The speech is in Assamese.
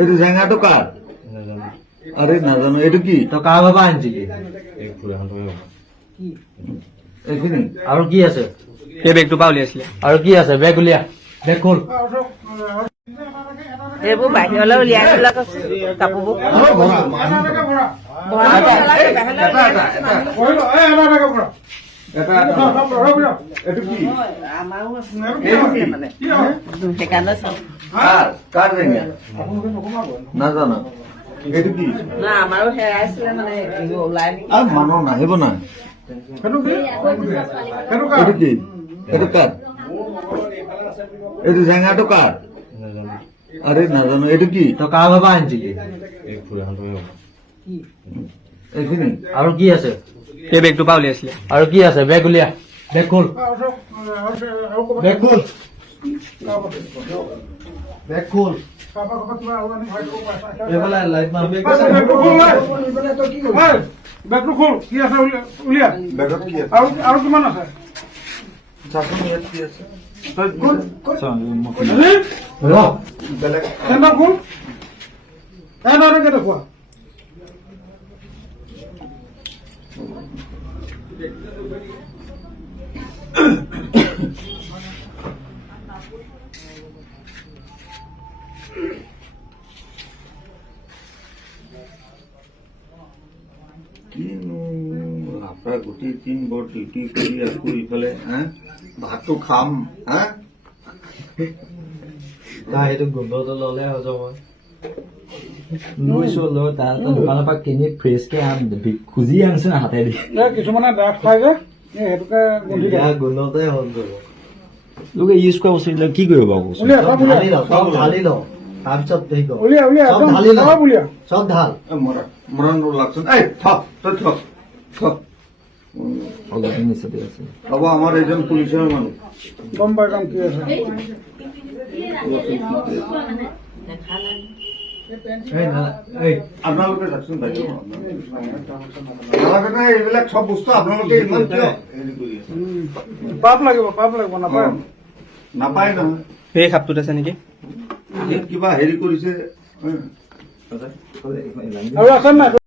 এইটো জেঙাটো কাৰ? আৰে নাজানো এইটো কি? তো কাৰ বাবা আনিছিলি? এইখিনি আৰু কি আছে? এই বেগটো পৰা উলিয়াইছিলে। আৰু কি আছে? বেগ উলিয়া, বেগ খোল। এইবোৰ বাহিৰলৈ উলিয়াই পেলাই কাপোৰবোৰ এইটো কি? আমাৰো মানে সেইকাৰণে কাৰ জেঙা? নাজানো এইটো কি? না আমাৰো হেৰাইছিলে মানে ওলাই নেকি আৰু মানুহ নাহিব না। এইটো কি? এইটো কাৰ? এইটো জেঙাটো কাৰ? আৰে নাজানো এইটো কি? তো কাৰ বাবা আনিছিলি? এইখিনি আৰু কি আছে? এই বেগটো পৰা উলিয়াইছিলে। আৰু কি আছে? বেগ উলিয়া, বেগ খোল, বেগ খোল, বেগ খোল। এইফালে লাইট মাৰ। বেগটো খোল, কি আছে উলিয়া। বেগত কি আছে? আৰু কিমান আছে? চাচোন ইয়াত কি আছে? বেলেগ চেণ্ডাল খোল, এনেকে দেখুৱা। কিনো আপোনাৰ গোটেই দিন বৰ ডিউটি কৰি আকৌ ইফালে ভাতটো খাম নাই এইটো গোন্ধটো ললে হজম হয়। লৈছো লৈ তাৰ দোকানৰ পৰা কিনি ফ্ৰেছকে খুজি আনিছে না হাতেদি। কিছুমানে ডাঠ খাই যে সেইটোকে গোন্ধি দিয়ে। গোন্ধতে হল কৰিব। লোকে ইউজ কৰা বস্তুবিলাক কি কৰিব বাৰু? উলিয়া, চব উলিয়া। ঢালি লওঁ, চব ঢালি লওঁ, তাৰপিছত হেৰি কৰ। উলিয়া উলিয়া চব একদম ঢালি লওঁ, চব উলিয়া। চব ঢাল। মৰণ লাগছোন এই থক তই থক থক অলপ নিচতে আছে। হ'ব আমাৰ এজন পুলিচৰ মানুহ গম পাই কাম কি আছে। আপোনালোকে যাওকচোন বাইদেউ। নালাগে নাই এইবিলাক চব বস্তু আপোনালোকে ইমান কিয় হেৰি কৰি আছে? পাপ লাগিব নাপায়। নাপায় নহয় সেই খাপটোত আছে নেকি? কিবা হেৰি কৰিছে আৰু আছে নাই?